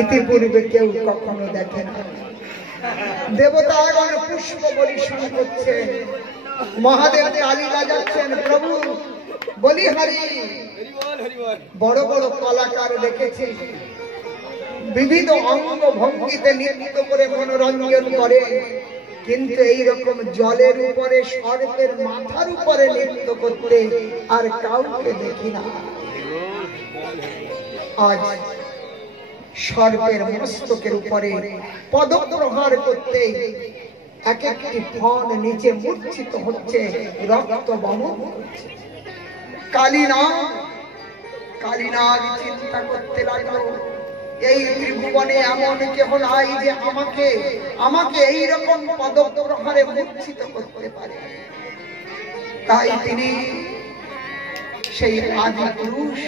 ইতিপূর্বে কেউ কখনো দেখে না। দেবতাগণ পুষ্প বর্ষণ করছেন, মহাদেব কালী বাজাচ্ছেন, প্রভু বলি হরি। বড় বড় কলাকার দেখেছি বিবিধ অঙ্গ ভঙ্গিতে নৃত্য করে মনোরঞ্জন করে, কিন্তু এইরকম জলের উপরে সর্পের মাথার উপরে নৃত্য করতে আর কাউকে দেখি না। আজ সর্পের মস্তকের উপরে পদপ্রহার করতে এক একটি ফল নিচে মূর্ছিত হচ্ছে, রক্ত বমন হচ্ছে। কালীনাগ চিন্তা করতে লাগলো, এই ত্রিভুবনে এমন কেহ নাই যে আমাকে এইরকম পদপ্রহারে মূর্ছিত করতে পারে। তাই তিনি সেই আদি পুরুষ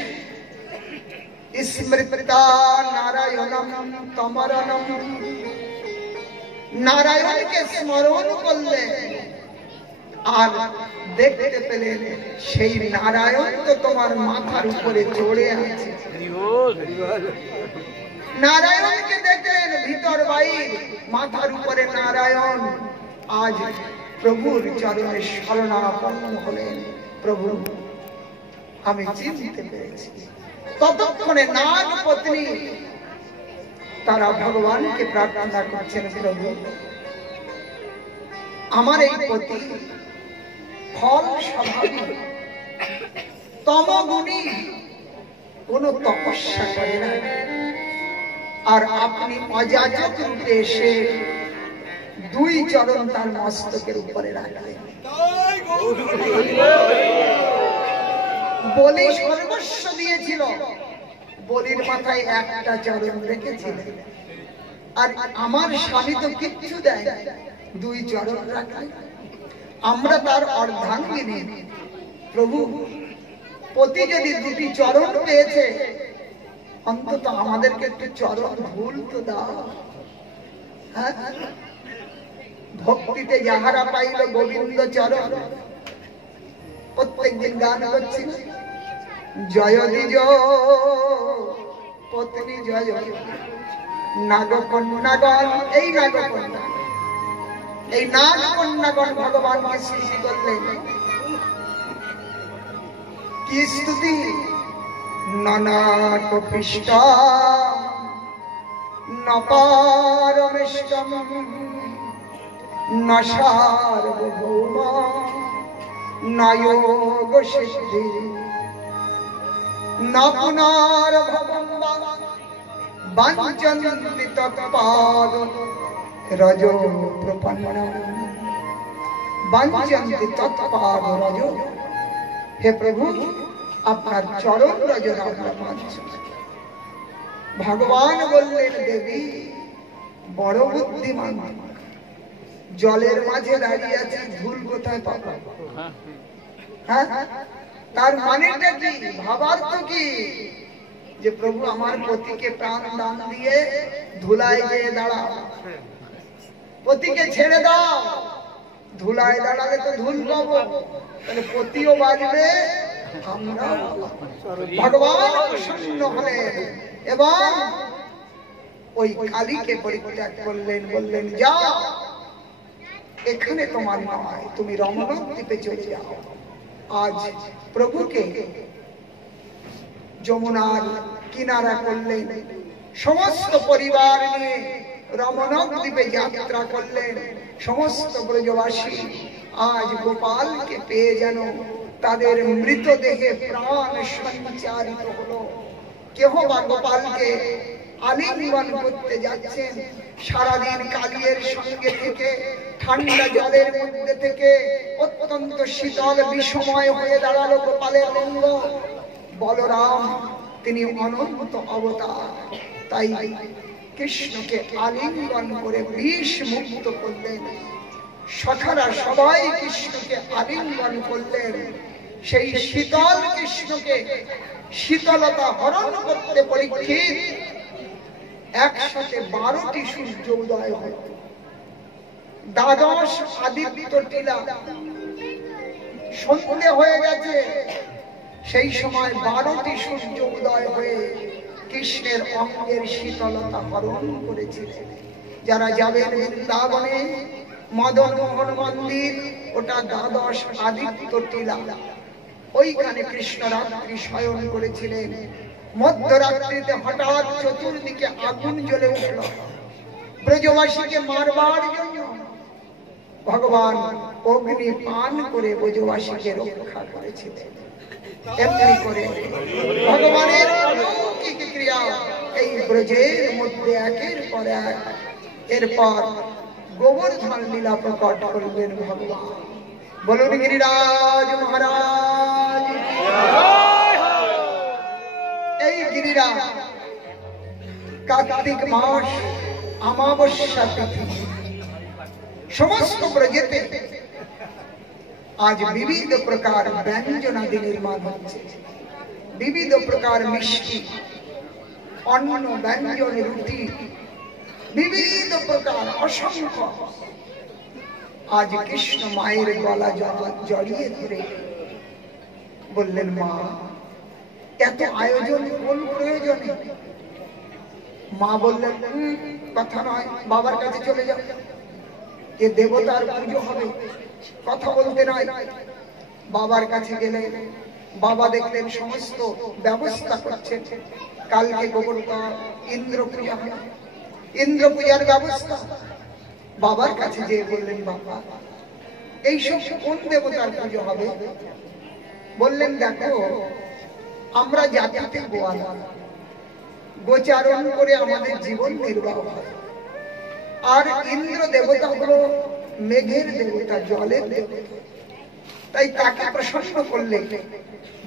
স্মৃতা নারায়ণম তমরণম, নারায়ণকে স্মরণ করলেন আর দেখতে পেলেন সেই নারায়ণ তো তোমার মাথার উপরে চড়ে আছে। নারায়ণকে দেখলেন ভিতর বাইর, মাথার উপরে নারায়ণ। আজ প্রভুর চরণে শরণাপন্ন হলেন, প্রভু আমি চিনতে পেরেছি। ততক্ষণে নাগ পত্নী তারা ভগবানকে প্রার্থনা করছেন, প্রভু আমার এই পতি ফল স্বভাবী তমগুণী, কোন তপস্যা করে না, আর আপনি অযাচক রূপে এসে দুই চরণ তার মস্তকের উপরে রাখলেন। বলি সর্বস্ব দিয়েছিল, বলির মাথায় একটা চরণ রেখেছিলেন, আর আমার স্বামী তো কিচ্ছু দেয়, দুই চরণ রাখলেন। আমরা তার অর্ধাঙ্গিনী। প্রভু পতি যদি দুটি চরণ পেয়েছে, অন্তত আমাদেরকে একটু চরণ ভুল তো দাও। হ্যাঁ, ভক্তিতে যাহারা পাইল গোবিন্দ চরণ, প্রত্যেকদিন গান করছি, জয় দ্বিজ পত্নী জয় নাগকন্যাগণ। এই নাগকন্যা, এই নাগকন্যাগণ ভগবানকে স্তুতি করলেন। কি স্তুতি? ননাটপৃষ্ট নপারমেষ্টম নসার্বভৌম নয়োগ সিদ্ধি ন পুনর্ভবম বাঞ্ছন্তি তৎপাদ রজো প্রপন্নম বাঞ্ছন্তি তৎপাদ রজো। হে প্রভু, আপনার চরণ রজন আমরা পাচ্ছি। ভগবান বললেন, দেবী বড় বুদ্ধিমান, জলের মাঝে দাঁড়িয়ে আছে, ধুল কোথায় পাবো? হ্যাঁ, তার মানেটা কি, ভাবার্থ কি? যে প্রভু আমার পতিকে প্রাণ দান দিয়ে ধুলায় যেয়ে দাঁড়াও, পতিকে ছেড়ে দাও। ধুলায় দাঁড়ালে তো ধুল পাবো, তাহলে পতিও বাজবে, আমরা। ভগবান প্রসন্ন হলেন এবং ওই কালীকে পরিত্যাগ করলেন, বললেন যাও, এখানে তোমার নয়, তুমি রমণক দ্বীপে চলে যাও। আজ প্রভুকে যমুনার কিনারা করলেন, সমস্ত পরিবার নিয়ে রমণক দ্বীপে যাত্রা করলেন। সমস্ত ব্রজবাসী আজ গোপালকে পেয়ে যেন তাদের মৃতদেহে প্রাণ সঞ্চারিত হলো। কেহ বা গোপালকে আলিঙ্গন করতে যাচ্ছেন। সারাদিন কালিয়ের সঙ্গে থেকে, ঠান্ডা জলের মধ্যে থেকে অত্যন্ত শীতল বিষময় হয়ে দাঁড়ালো গোপালের অঙ্গ। বলরাম তিনি অনন্ত অবতার, তাই কৃষ্ণকে আলিঙ্গন করে বিষ মুক্ত করলেন। সখারা সবাই কৃষ্ণকে আলিঙ্গন করলেন। সেই শীতল কৃষ্ণকে শীতলতা হরণ করতে পরীক্ষিত একসাথে 12টি সূর্য উদয় হয়। দ্বাদশ আদিত্য টিলা, সন্ধ্যে হয়ে গেছে, সেই সময় 12টি সূর্য উদয় হয়ে কৃষ্ণের অঙ্গের শীতলতা হরণ করেছিল। যারা যাবেন বৃন্দাবনে, মদন মোহন মন্দির, ওটা দ্বাদশ আদিত্য টিলা, ওইখানে কৃষ্ণ রাত্রি শয়ন করেছিলেন। মধ্যরাত্রিতে হঠাৎ চতুর্দিকে আগুন জ্বলে উঠল। ব্রজবাসীকে মারবার জন্য ভগবান অগ্নি পান করে ব্রজবাসীকে রক্ষা করেছিলেন। এমনি করে ভগবানের অলৌকিক ক্রিয়া এই ব্রজের মধ্যে একের পর এক। এরপর গোবর্ধন লীলা প্রকট করলেন ভগবান। বলুন গিরিরাজ মহারাজ। এই গিরিরাজ কার্তিক মাস অমাবস্যা তিথি সমস্ত ব্রজেতে আজ বিবিধ প্রকার ব্যঞ্জনাদি নির্মাণ হচ্ছে। বিবিধ প্রকার মিষ্টি, অন্ন, ব্যঞ্জন, রুটি, বিবিধ প্রকার অসংখ্য। আজ কৃষ্ণ মায়ের গলা জড়িয়ে ধরে বললেন, মা এত আয়োজন কোন প্রয়োজনে? মা বললেন, কথা নয়, বাবার কাছে চলে যাও, এ দেবতার পুজো হবে, কথা বলতে নয়। বাবার কাছে গেলেন। বাবা দেখলেন সমস্ত ব্যবস্থা করছেন। কালকে গোবর্ধন ইন্দ্র পূজা হবে, ইন্দ্র পূজার ব্যবস্থা। বাবার কাছে যেয়ে বললেন, বাবা এইসব কোন দেবতার পুজো হবে? বললেন, দেখো আমরা জাতিতে গোয়ালা, গোচারণ করে আমাদের জীবন নির্বাহ হয়। আর ইন্দ্র দেবতা হলো মেঘের দেবতা, জলের দেবতা। তাই তাকে প্রসন্ন করলে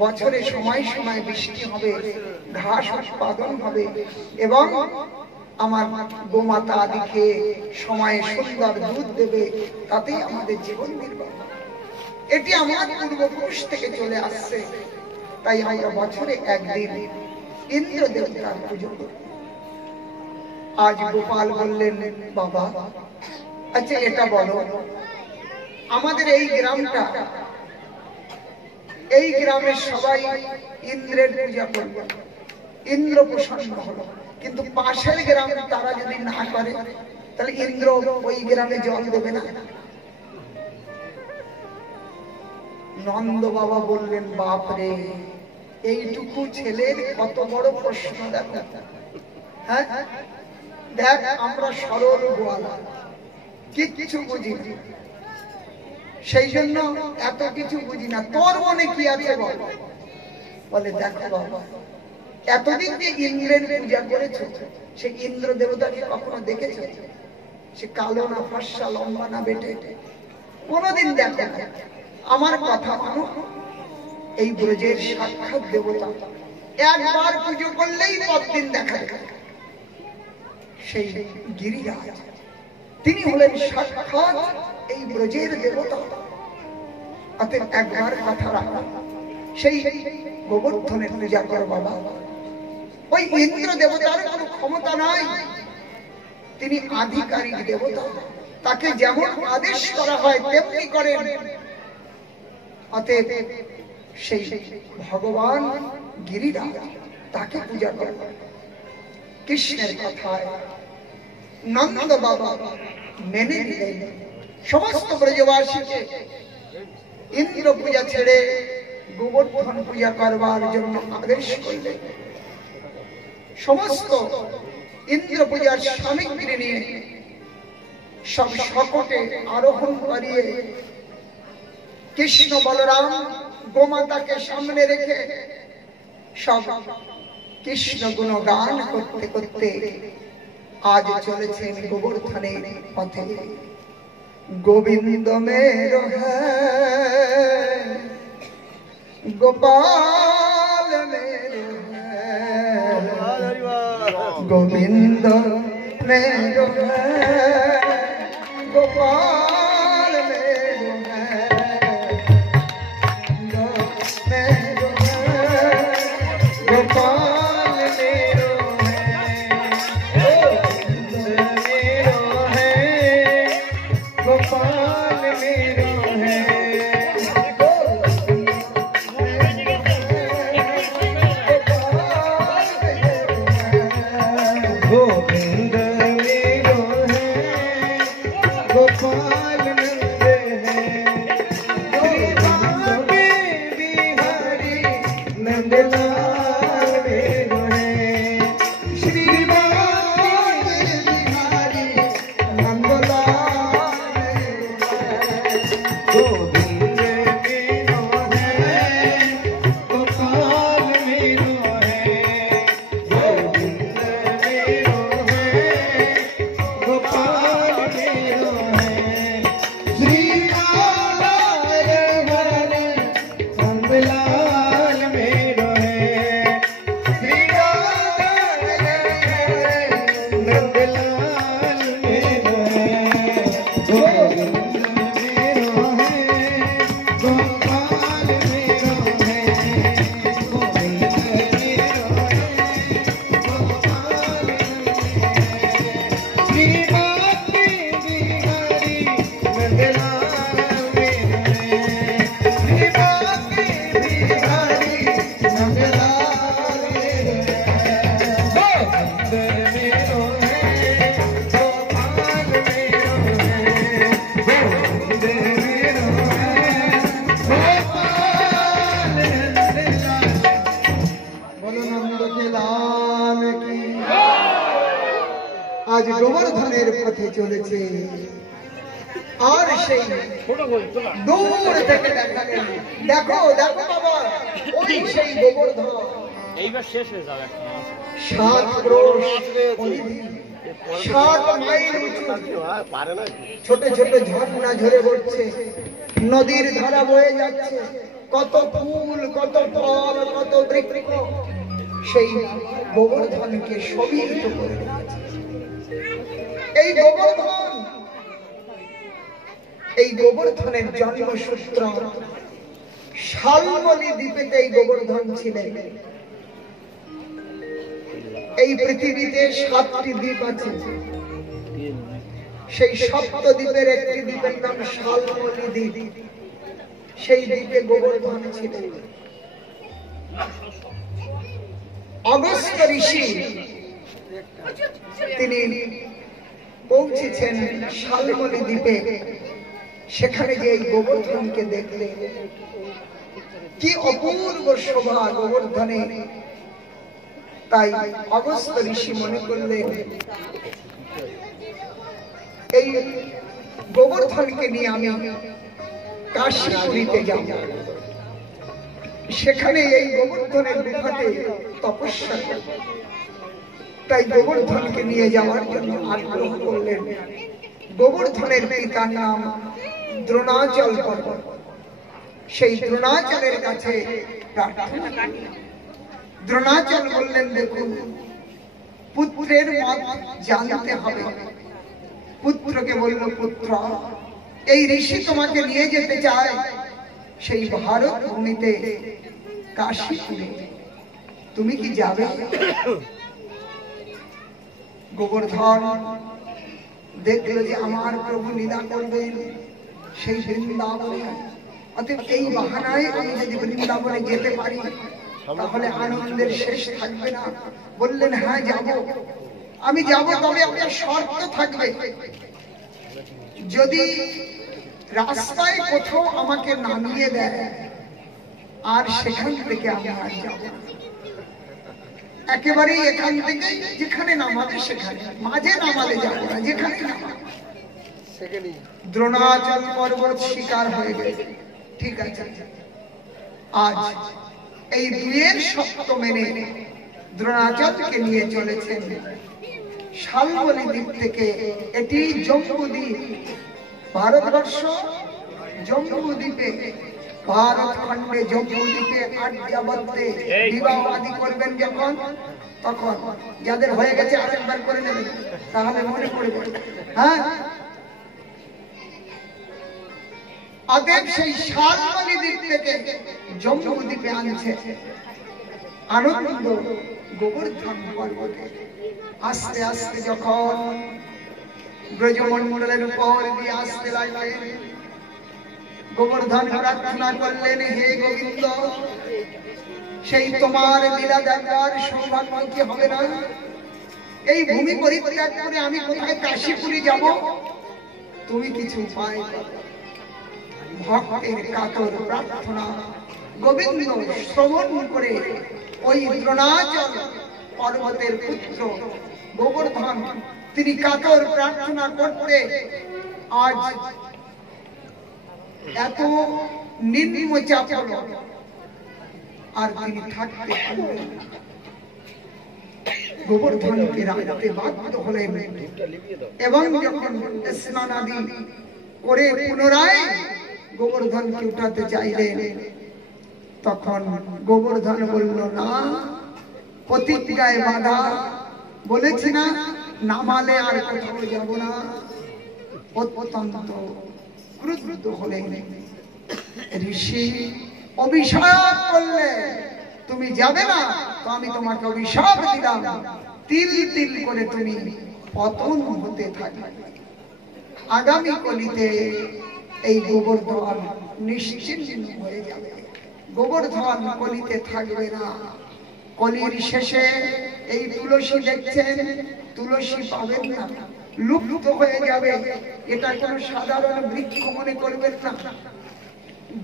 বছরে সময় সময় বৃষ্টি হবে, ঘাস উৎপাদন হবে এবং আমার গোমাতা আদিকে সময়ে সুন্দর দুধ দেবে, তাতেই আমাদের জীবন নির্বাহ। এটি আমার পূর্বপুরুষ থেকে চলে আসছে। তাই আমরা বছরে একদিন ইন্দ্র দেবতার পুজো করি। আজ গোপাল বললেন, বাবা আচ্ছা এটা বলো, আমাদের এই গ্রামটা, এই গ্রামের সবাই ইন্দ্রের পূজা করবে, ইন্দ্র প্রসন্ন হলো, কিন্তু পাশের গ্রামে তারা যদি না করে তাহলে ইন্দ্র ওই গ্রামে জল দেবে না। নন্দ বাবা বললেন, বাপরে এইটুকু ছেলের কত বড় প্রশ্ন! দেখো, হ্যাঁ দেখ আমরা সরল গোয়ালা, কিচ্ছু বুঝি না, সেই জন্য এত কিছু বুঝি না। তোর মনে কি আছে বল? বলে, দেখো বাবা, এতদিন যে ইন্দ্রের পূজা করেছো, সে ইন্দ্র দেবতাকে কখনো দেখেছো? সে কালো না ফর্সা, লম্বা না বেটে? কোনোদিন দেখো না। আমার কথা মানো, এই ব্রজের সাক্ষাৎ দেবতা, একবার পুজো করলেই পরদিন দেখা যায়। সেই গিরিরাজ, তিনি হলেন সাক্ষাৎ এই ব্রজের দেবতা। অতএব একবার কথা রাখা, সেই গোবর্ধনের পূজা করো বাবা। ওই ইন্দ্র দেবতার কোনো ক্ষমতা নাই, তিনি আধিকারিক দেবতা, তাকে যেমন আদেশ করা হয় তেমনি করেন। অতএব সেই ভগবান গিরিরাজ, তাকে পূজা করে। কৃষ্ণের কথায় নন্দ বাবা মেনে নিলেন, সমস্ত ব্রজবাসীকে ইন্দ্র পূজা ছেড়ে গোবর্ধন পূজা করবার জন্য আদেশ করলেন। সমস্ত ইন্দ্র পূজার সামগ্রী নিয়ে সব শকটে আরোহণ করিয়ে কৃষ্ণ বলরাম গোমাতাকে সামনে রেখে সব কৃষ্ণ গুণগান করতে করতে আজ চলেছেন গোবর্ধনের পথে। গোবিন্দ মেরো হ্যায়, গোপাল মেরো হ্যায়, গোবিন্দ মেরো হ্যায়, গোপাল মেরো হ্যায়, মেরো হ্যায়, গোপাল মেরো হ্যায়, মেরো হ্যায়, गोपाल मेरो है, गोविंद मेरो है, गोपाल গোবর্ধনের পথে চলেছে। আর সেই দূর থেকে দেখালেন, দেখো দেখো বাবা, ওই সেই গোবর্ধন। এইবার শেষ হয়ে যাবে। 7 ক্রোশ পরিধি, 7 মাইল উঁচু, ছোট ছোট ঝর্ণা ঝরে পড়ছে, নদীর ধারা বয়ে যাচ্ছে, কত ফুল, কত ফল, কত বৃক্ষ সেই গোবর্ধনকে শোভিত করে রেখেছে। এই গোবর্ধন, এই গোবর্ধনের জন্মসূত্র শালমলী দ্বীপেতে এই গোবর্ধন ছিলেন। এই পৃথিবীতে 7টি দ্বীপ আছে, সেই 7 দ্বীপের একটি দ্বীপের নাম শালমলী দ্বীপ। সেই দ্বীপে গোবর্ধন ছিলেন। অগস্ত্য ঋষি তিনি পৌঁছেছেন শালমলী দ্বীপে। সেখানে যে এই গোবর্ধনকে দেখলেন, কি অপূর্ব শোভা গোবর্ধনে। তাই অগস্ত্য ঋষি মনে করলেন এই গোবর্ধনকে নিয়ে আমি কাশীপুরীতে যাব, সেখানে এই গোবর্ধনের গুহাতে তপস্যা করব। তাই গোবর্ধনকে নিয়ে যাওয়ার জন্য আগ্রহ করলেন। গোবর্ধনের পিতার নাম দ্রোণাচল পর্বত। সেই দ্রোণাচলের কাছে প্রার্থনা, দ্রোণাচল বললেন, দেখুন পুত্রের মত জানতে হবে। পুত্রকে বলল, পুত্র এই ঋষি তোমাকে নিয়ে যেতে চায় সেই ভারত ভূমিতে কাশীপুরে, তুমি কি যাবে? গোবর্ধন দেখলো যে আমার প্রভু লীলা করবেন সেই বৃন্দাবনে, অতএব এই বাহানায় আমি যদি বৃন্দাবনে যেতে পারি তাহলে আনন্দের শেষ থাকবে না। বললেন, হ্যাঁ যাব, আমি যাব, তবে একটা শর্ত থাকবে, যদি রাস্তায় কোথাও আমাকে নামিয়ে দেয় আর সেখান থেকে আমি আর যাব না, একেবারে এখান থেকে যেখানে নামাবে সেখানে, মাঝে নামালে যাবো না, যেখানে নামাবে। দ্রোণাচল পর্বত শিকার হয়ে গেছে। ঠিক আছে, আজ এই দুয়ের শর্ত মেনে দ্রোণাচলকে নিয়ে চলেছেন শালমলী দ্বীপ থেকে। এটি জম্বু দ্বীপ, ভারতবর্ষ জম্বু দ্বীপে, ভারত খণ্ডে জম্বু দ্বীপে আর্যাবর্তে বিবাহ আদি করবেন যখন, তখন যাদের হয়ে গেছে আরেকবার করে নেবেন, তাহলে মনে পড়বে। হ্যাঁ, অতএব সেই শালমলী দ্বীপ থেকে জম্বু দ্বীপে আনছে আনন্দ গোবর্ধন পর্বতে। আস্তে আস্তে যখন ব্রজমণ্ডলের উপর দিয়ে আসতে লাগলেন, গোবর্ধন প্রার্থনা করলেন, হে গোবিন্দ, সেই তোমার লীলা দেখার সৌভাগ্য কি হবে না? এই ভূমি পরিত্যাগ করে আমি কোথায় কাশীপুরী যাব? তুমি কিছু উপায় করো। ভক্তের কাতর প্রার্থনা গোবিন্দ শ্রবণ করে ওই দ্রোণাচল পর্বতের পুত্র গোবর্ধন তিনি কাতর প্রার্থনা করতে আজ এত নিম্ন চাপ হলো আর তিনি থাকতে পারলেন না। গোবর্ধনকে রাখতে বাধ্য হলেন এবং যখন স্নান আদি করে পুনরায় গোবর্ধনকে উঠাতে চাইলেন, তখন গোবর্ধন বলল, না, প্রতিজ্ঞায় বাধা, বলেছি না নামালে আর কোথাও যাব না। অত্যন্ত ক্রুদ্ধ হলেন। ঋষি অভিশাপ করলে, তুমি যাবে না তো আমি তোমাকে অভিশাপ দিলাম, তিল তিল করে তুমি পতন হতে থাকবে। আগামী কলিতে এই গোবর্ধন নিশ্চিন্ন হয়ে যাবে, গোবর্ধন কলিতে থাকবে না। কলির শেষে এই তুলসী দেখছেন, তুলসী পাবেন না, লুপ্ত হয়ে যাবে। এটা কোনো সাধারণ বৃক্ষ মনে করবেন না।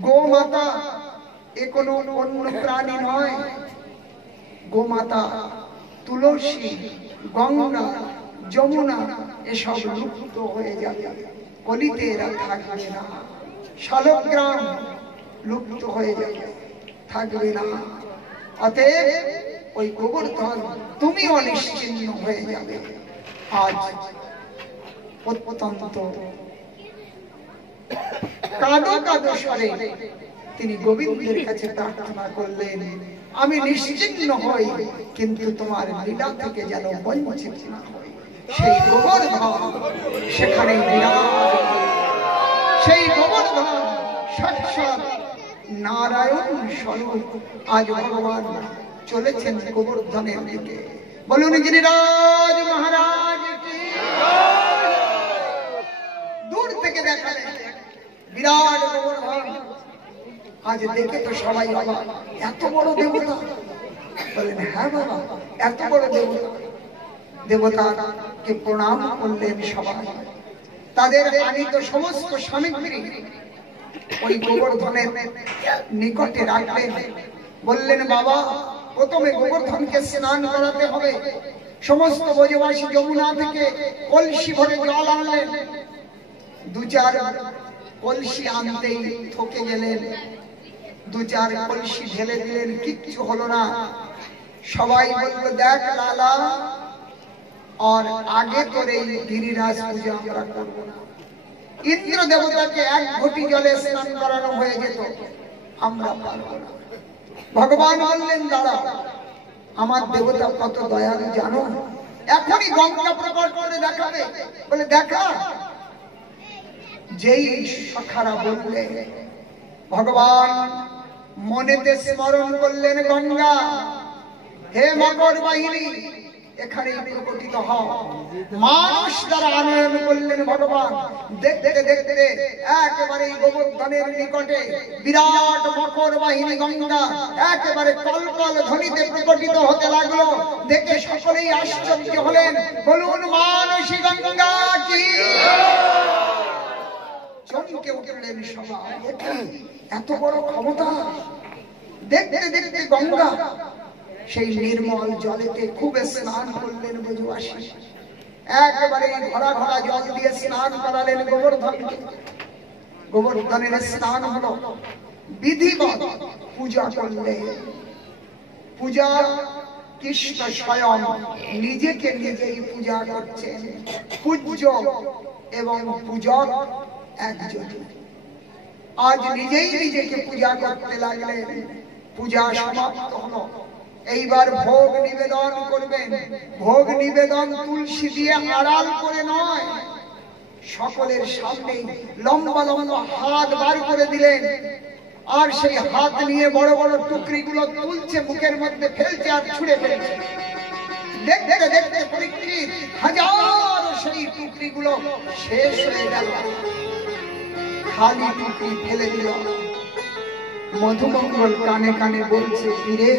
গোমাতা এ কোনো অন্য প্রাণী নয়। গোমাতা তুলসী, গঙ্গা, যমুনা এসব লুপ্ত হয়ে যাবে, কলিতে এরা থাকবে না। শালগ্রাম লুপ্ত হয়ে যাবে, থাকবে না। অতএব ওই গোবর্ধন তুমি অনিশ্চিন্ন হয়ে যাবে। আজ অত্যন্ত কাঁদো কাঁদো স্বরে তিনি গোবিন্দের কাছে প্রার্থনা করলেন, আমি নিশ্চিন্ন হই, কিন্তু তোমার লীলা থেকে যেন বঞ্চিত না হই। সেই গোবর্ধন সেখানে বিরাজ, সেই গোবর্ধন সাক্ষাৎ নারায়ণ স্বরূপ। আজ ভগবান চলেছেন গোবর্ধনের দিকে। বলুন গিরিরাজ মহারাজ কি। দূর থেকে দেখালেন বিরাট গোবর্ধন। আজ দেখে তো সবাই বাবা এত বড় দেবতা। বলেন হ্যাঁ বাবা, এত বড় দেবতা। দেবতাকে প্রণাম করলেন সবাই। তাদের আনিত সমস্ত সামগ্রী ওই গোবর্ধনের নিকটে রাখলেন। বললেন বাবা, প্রথমে গোবর্ধনকে স্নান করাতে হবে। সমস্ত ব্রজবাসী যমুনা থেকে কলসি ভরে জল আনলেন। দু চার কলসি আনতেই থকে গেলেন। দু চার কলসি ঢেলে দিলেন, কিচ্ছু হলো না। সবাই বলল দেখ লালা, আর আগে করে গিরিরাজ পূজা আমরা করবো না। ইন্দ্র দেবতাকে এক ঘটি জলে স্নান করানো হয়ে যেত, আমরা পারবো না। ভগবান বললেন দাঁড়া, আমার দেবতা কত দয়ালু জানো, এখনই গঙ্গা প্রকট করে দেখাবে। বলে দেখা। যেই সখারা বললে, ভগবান মনেতে স্মরণ করলেন গঙ্গা, হে মকর বাহিনী এখানে প্রকটিত হও। মানুষ দ্বারা আনয়ন করলেন ভগবান। দেখতে দেখতে একেবারে গোবর্ধনের নিকটে বিরাট মকর বাহিনী গঙ্গা একেবারে কলকল ধ্বনিতে প্রকটিত হতে লাগলো। দেখে সকলেই আশ্চর্য হলেন। বলুন মানসী গঙ্গা কি। চমকে উঠলেন সবাই, এত বড় ক্ষমতা। দেখতে দেখতে গঙ্গা সেই নির্মল জলেতে খুব স্নান করলেন ব্রজবাসী। একেবারে ঘড়া ঘড়া জল দিয়ে স্নান করালেন গোবর্ধনকে। গোবর্ধনের স্নান হলো, বিধিবৎ পূজা করলেন। পূজা কৃষ্ণ স্বয়ং নিজেকে নিজেই পূজা করছেন। পূজ্য এবং পূজক একজন। আজ নিজেই নিজেকে পূজা করতে লাগলেন। পূজা সমাপ্ত হলো। এইবার ভোগ নিবেদন করবেন। ভোগ নিবেদন তুলসী দিয়ে আড়াল করে নয়, সকলের সামনে লম্বা লম্বা হাত বার করে দিলেন। আর সেই হাত নিয়ে বড় বড় টুকরিগুলো তুলছে, মুখের মধ্যে ফেলছে আর ছুঁড়ে ফেলছে। দেখতে দেখতে পরীক্ষিত হাজার সেই টুকরিগুলো শেষ হয়ে গেল। খালি টুকরি ফেলে দিল। মধুমঙ্গল কানে কানে বলছে, ফিরে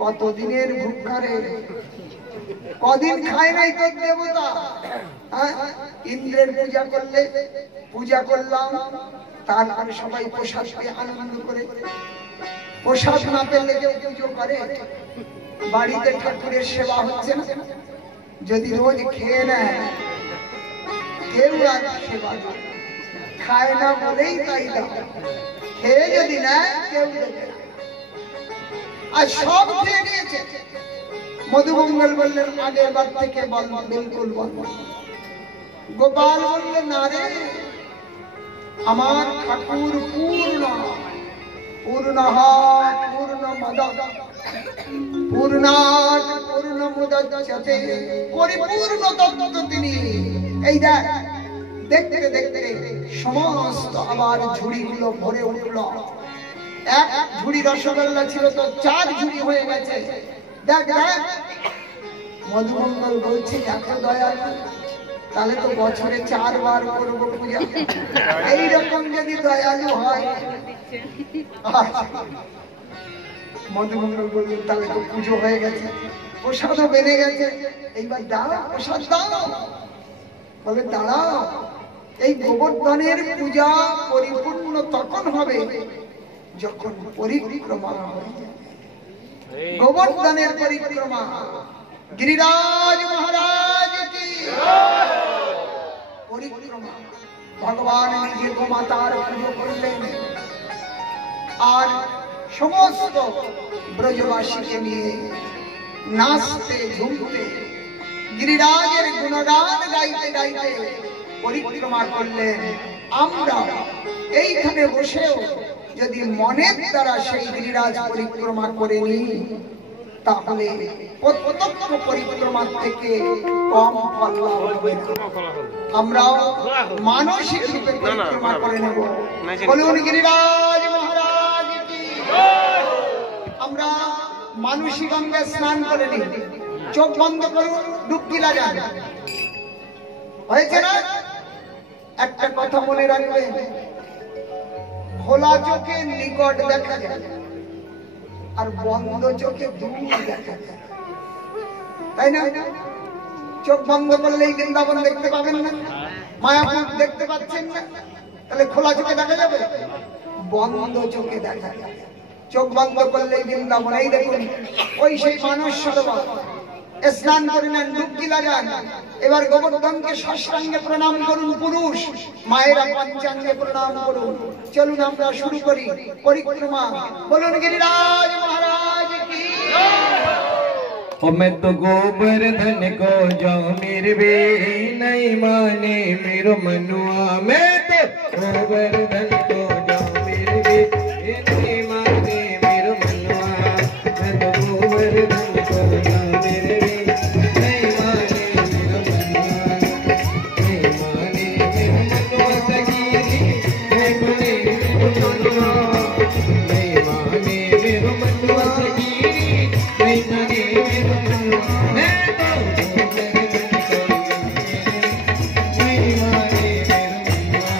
কতদিনের ভুখারে, কদিন খায় নাই তোর দেবতা। ইন্দ্রের পূজা করলে, পূজা করলাম, তারপরে সবাই প্রসাদ পেয়ে আনন্দ করে। প্রসাদ না পেলে কেউ পুজো করে? বাড়িতে ঠাকুরের সেবা হচ্ছে না, যদি রোজ খেয়ে নেয় কেউ আর সেবা খায় না বলেই তাই দাও। খেয়ে যদি নেয় কেউ দেবে না। আর সব খেয়ে নিয়েছে। মধুমঙ্গল বললেন আগের বার থেকে বল, বিলকুল বল। গোপাল বললেন না রে, আমার ঠাকুর পূর্ণ পূর্ণ পূর্ণ মদ পূর্ণাৎ পূর্ণ মুদচ্যতে, পরিপূর্ণ তত্ত্ব তিনি। এই দেখ, দেখতে দেখতে সমস্ত আবার ঝুড়িগুলো ভরে উঠল। এক ঝুড়ি রসগোল্লা ছিল তো 4 ঝুড়ি হয়ে গেছে। দেখ দেখ। মধুমঙ্গল বলছে এত দয়ালু, তাহলে তো বছরে 4 বার করবো পূজা। এইরকম যদি দয়ালু হয়। মধুমঙ্গল বললেন তাহলে তো পুজো হয়ে গেছে, প্রসাদও বেড়ে গেছে, এইবার দাও প্রসাদ দাও। বলে দাঁড়াও, এই গোবর্ধনের পূজা পরিপূর্ণ তখন হবে যখন পরিক্রমা হবে। গোবর্ধনের পরিক্রমা। গিরিরাজ মহারাজ কি। পরিক্রমা ভগবান নিজে গোমাতার পুজো করলেন আর সমস্ত ব্রজবাসীকে নিয়ে নাচতে ঝুমতে গিরিরাজের গুণগান গাইতে গাইতে পরিক্রমা করলেন। আমরা এইখানে বসেও যদি মনের দ্বারা সেই গিরিরাজ পরিক্রমা করে নিই তাহলে প্রত্যক্ষ পরিক্রমার থেকে কম ফল লাভ হবে না। আমরাও মানসিক রূপে পরিক্রমা করে নেব। বলুন গিরিরাজ মহারাজ কি। আমরা মানসী গঙ্গায় স্নান করে নিই, চোখ বন্ধ করুন, ডুবকি লাগান, হয়েছে না? একটা কথা মনে রাখবেন, খোলা চোখে নিকট দেখা যায় আর বন্ধ চোখে দূর দেখা যায়, তাই না? চোখ বন্ধ করলেই বৃন্দাবন দেখতে পাবেন না, মায়াপুর দেখতে পাচ্ছেন না, তাহলে খোলা চোখে দেখা যাবে? বন্ধ চোখে দেখা যাবে। চোখ বন্ধ করলেই বৃন্দাবন। এই দেখুন, ওই সেই মানস সরোবর, স্নান করে নেন, ডুবকি লাগান। এবার গোবর্ধনকে ষষ্ঠাঙ্গে প্রণাম করুন পুরুষ, মায়েরা পঞ্চাঙ্গে প্রণাম করুন। চলুন আমরা শুরু করি পরিক্রমা। বলুন গিরিরাজ মহারাজ কি। मैं तो गोवर्धन को जो मेरे वे नहीं माने मेरो मनुआ। मैं तो गोवर्धन को जो मेरे वे नहीं माने मेरो मनुआ। मैं तो गोवर्धन को जो मेरे वे नहीं माने मेरो मनुआ। नहीं माने मेरो मनुआ सखी, नहीं माने मेरो मनुआ। नहीं माने मेरो मनुआ सखी, नहीं माने मेरो मनुआ। मैं तो गोवर्धन को नहीं माने मेरो मनुआ।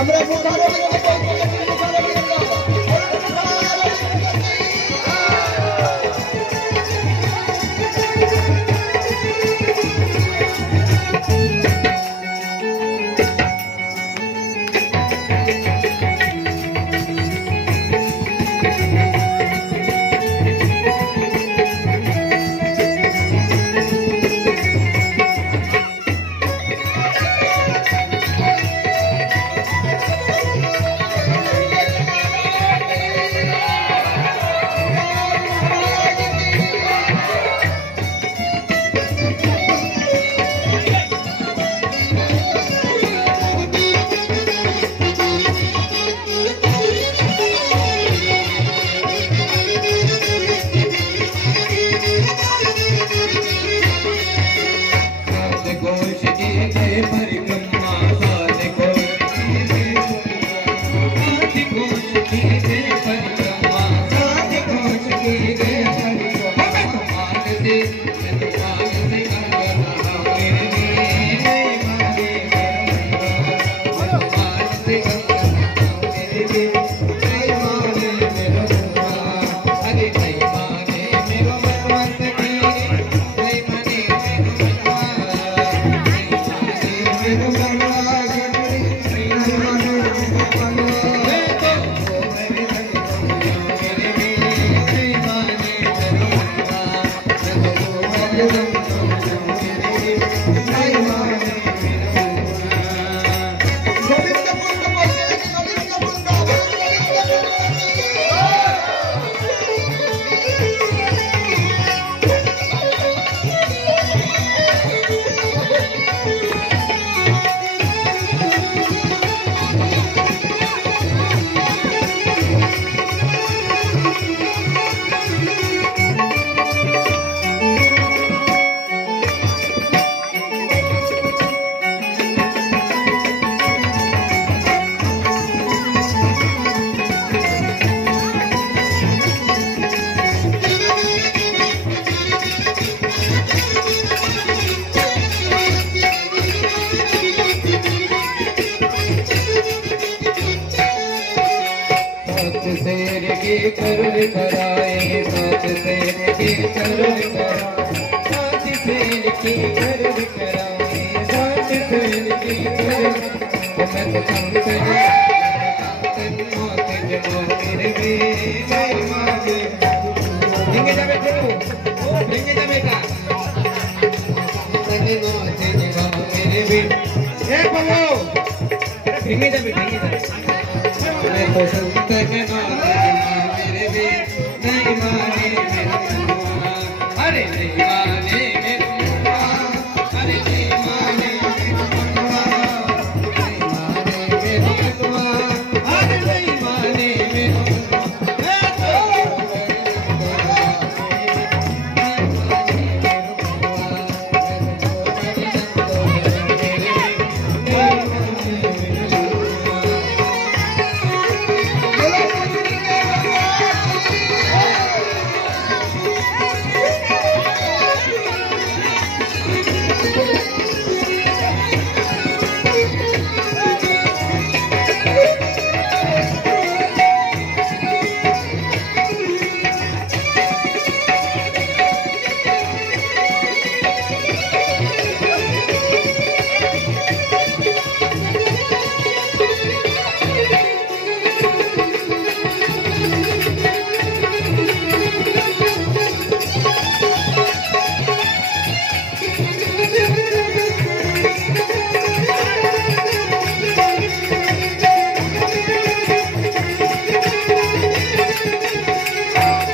আমরা বোঝারো करुण कराए, सात शेर की करुण कराए, सात शेर की करुण कराए, सात शेर की करुण मैं तो ভেঙে যাবে তো, ও ভেঙে যাবে এটা। এ বাবু, এটা ভেঙে যাবে, ভেঙে যাবে।